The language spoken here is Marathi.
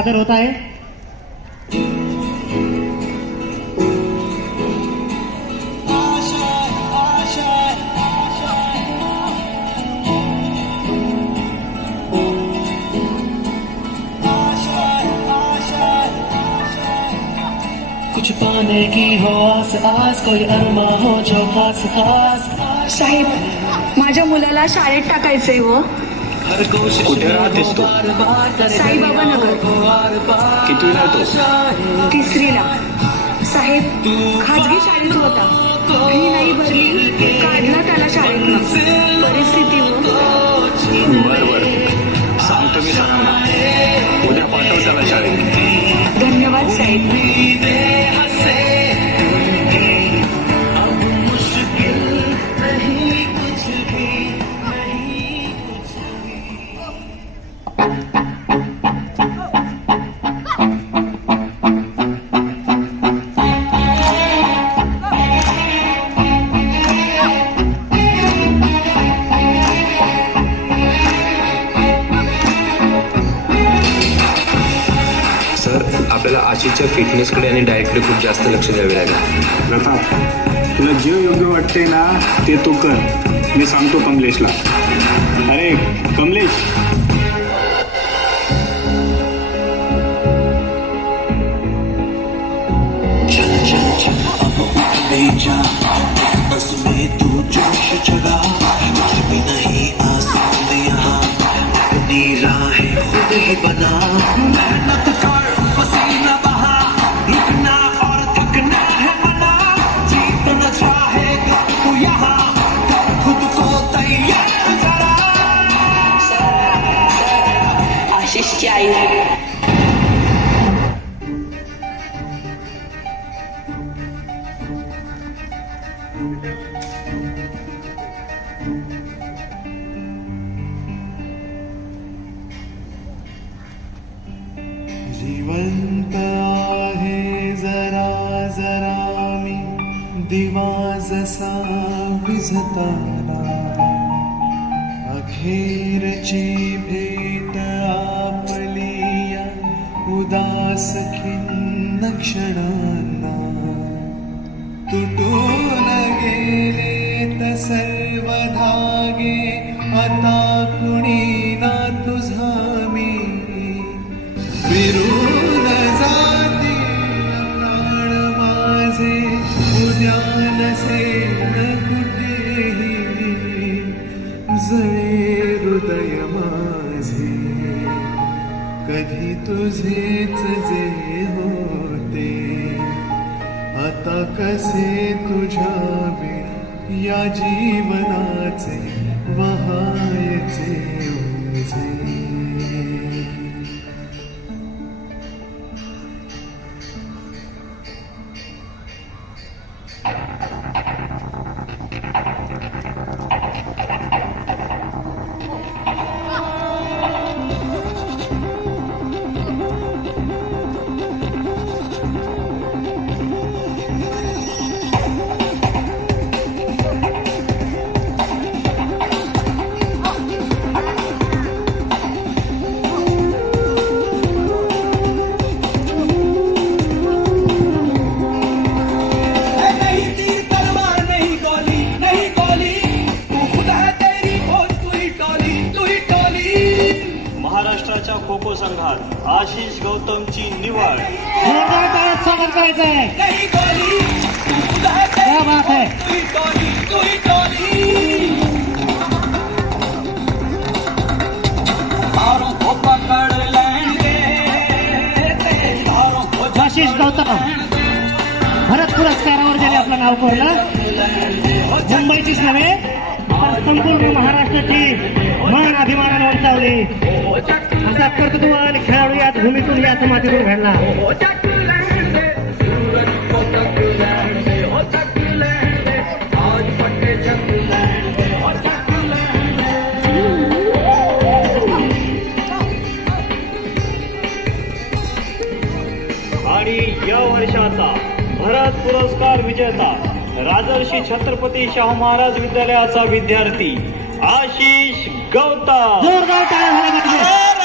सादर होत आहे. कुछ पाने की हो आस आस कोई अरमा हो जो खास खास। साहेब माझ्या मुलाला शाळेत टाकायचंय हो. कुठे राहतेस तू? साईबाबा नगर. बार बार कितवीला आहे तो? तिसरीला. साहेब खाजगी शाळेत होता. फी नाही भरली काढला त्याला शाळेतनं. परिस्थिती बर बर सांगतो मी सरांना. उद्या पाठव त्याला शाळेत. धन्यवाद साहेब. आशिषच्या फिटनेसकडे आणि डाएटकडे खूप जास्त लक्ष द्यावे लागेल. प्रताप तुला जे योग्य वाटते ना ते तू कर. मी सांगतो कमलेशला. अरे कमलेश! चल आशिषची जिवंत आहे जरा जरा मी दिवा जसा विझताना. अखेरची भेट उदास खिन्न क्षणांना तुटून गेले सर्व धागे आता कुणी ना मी फिरून जाते प्राण माझे उद्या नसेल कुठेही जळे हृदय माझे कधी तुझेच जे होते आता कसे तुझ्या बिन या जीवनाचे वहायचे ओझे महाराष्ट्राच्या खो खो संघात आशिष गौतमची निवड. स्वागत करायचं आहे आशिष गौतम भरत पुरस्कारावर ज्याने आपलं नाव कोरलं मुंबईचीच नव्हे संपूर्ण महाराष्ट्राची मान अभिमानाने उंचावले असा कर्तृत्ववान खेळाडू याच भूमीतून याच मातीतून घडला. आणि या वर्षाचा भरत पुरस्कार विजेता राजर्षी छत्रपती शाहू महाराज विद्यालयाचा विद्यार्थी आशिष गौतम जोरदार टाळ्या झाल्या पाहिजे